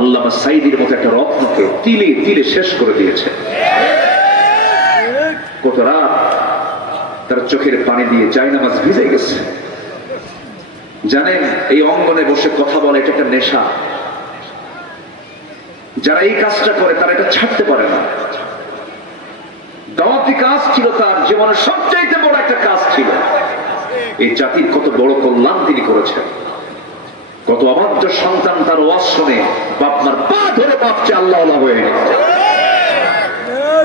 আল্লামা সাঈদীর মতো একটা রত্নকে তিলে তিলে শেষ করে দিয়েছে। কত রাত তার চোখের পানি দিয়ে জায়নামাজ ভিজে গেছে। জানেন, এই অঙ্গনে বসে কথা বলে এটা একটা নেশা। যারা এই কাজটা করে তারা এটা ছাড়তে পারে না। দাওয়াতি কাজ ছিল তার জীবনের সবচাইতে বড় একটা কাজ ছিল। এই জাতির কত বড় কল্যাণ তিনি করেছেন। কত অবাধ্য সন্তান তার ওয়াজ শুনে বাপমার পা ধরে বাপচে আল্লাহ হয়ে গেছে।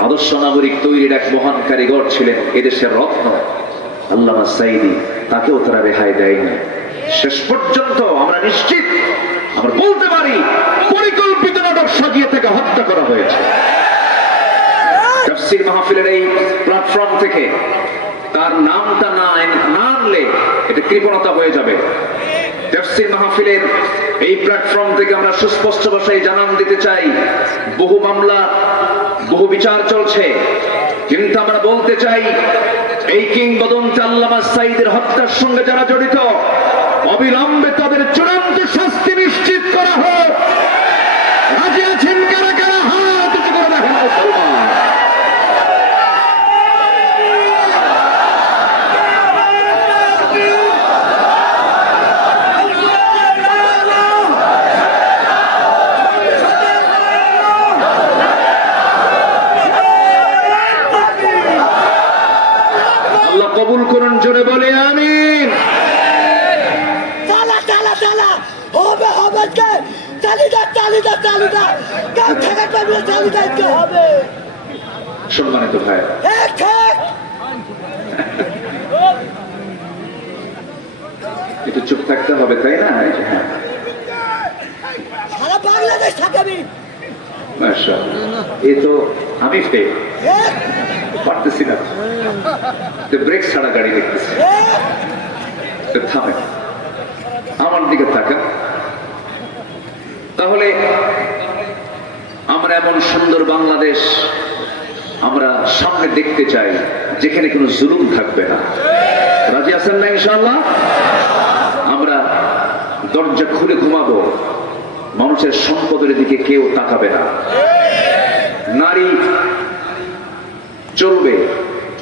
আদর্শ নাগরিক তৈরির এক মহান কারিগর ছিলেন এদেশের রত্ন আল্লামা সাঈদী। তাকেও তারা রেহাই দেয়নি। শেষ পর্যন্ত আমরা নিশ্চিত, আমরা বলতে পারি, পরিকল্পিত নাটক সাজিয়ে থেকে হত্যা করা হয়েছে। তাফসীর মাহফিলের এই প্ল্যাটফর্ম থেকে তার নামটা না আনলে এটা কৃপণতা হয়ে যাবে। তাফসীর মাহফিলের এই প্ল্যাটফর্ম থেকে আমরা সুস্পষ্ট ভাষায় জানান দিতে চাই, বহু মামলা, বহু বিচার চলছে, কিন্তু আমরা বলতে চাই এই কিংবদন্তি আল্লামা সাঈদীর হত্যার সঙ্গে যারা জড়িত, অবিলম্বে তাদের চূড়ান্ত শাস্তি নিশ্চিত করা হোক। রাজি আছেন কারা কারা? হাত উঁচু করে দেখেন মুসলমান। আল্লাহ কবুল করুন, জোরে বলে আমিন। সম্মানিত ভাই, একটু চুপ থাকতে হবে, তাই না? সারা বাংলাদেশ থাকবি। মাশাআল্লাহ, এই তো আমি ফেল পারতেছি না, ব্রেক ছাড়া গাড়ি দেখতেছি। থামেন, আমার দিকে তাকান। তাহলে আমরা এমন সুন্দর বাংলাদেশ আমরা সামনে দেখতে চাই যেখানে কোনো জুলুম থাকবে না। রাজি আছেন না ইনশাআল্লাহ? আমরা দরজা খুলে ঘুমাবো, মানুষের সম্পদের দিকে কেউ তাকাবে না। নারী চলবে,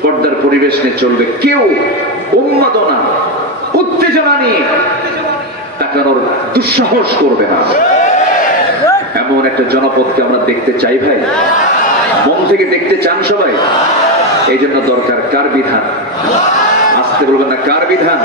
পর্দার পরিবেশ নিয়ে চলবে, কেউ উন্মাদনা উত্তেজনা নিয়ে তাকানোর দুঃসাহস করবে না। এমন একটা জনপদকে আমরা দেখতে চাই ভাই, মন থেকে দেখতে চান সবাই। এই জন্য দরকার কার বিধান? আসতে বলবেন না, কার বিধান?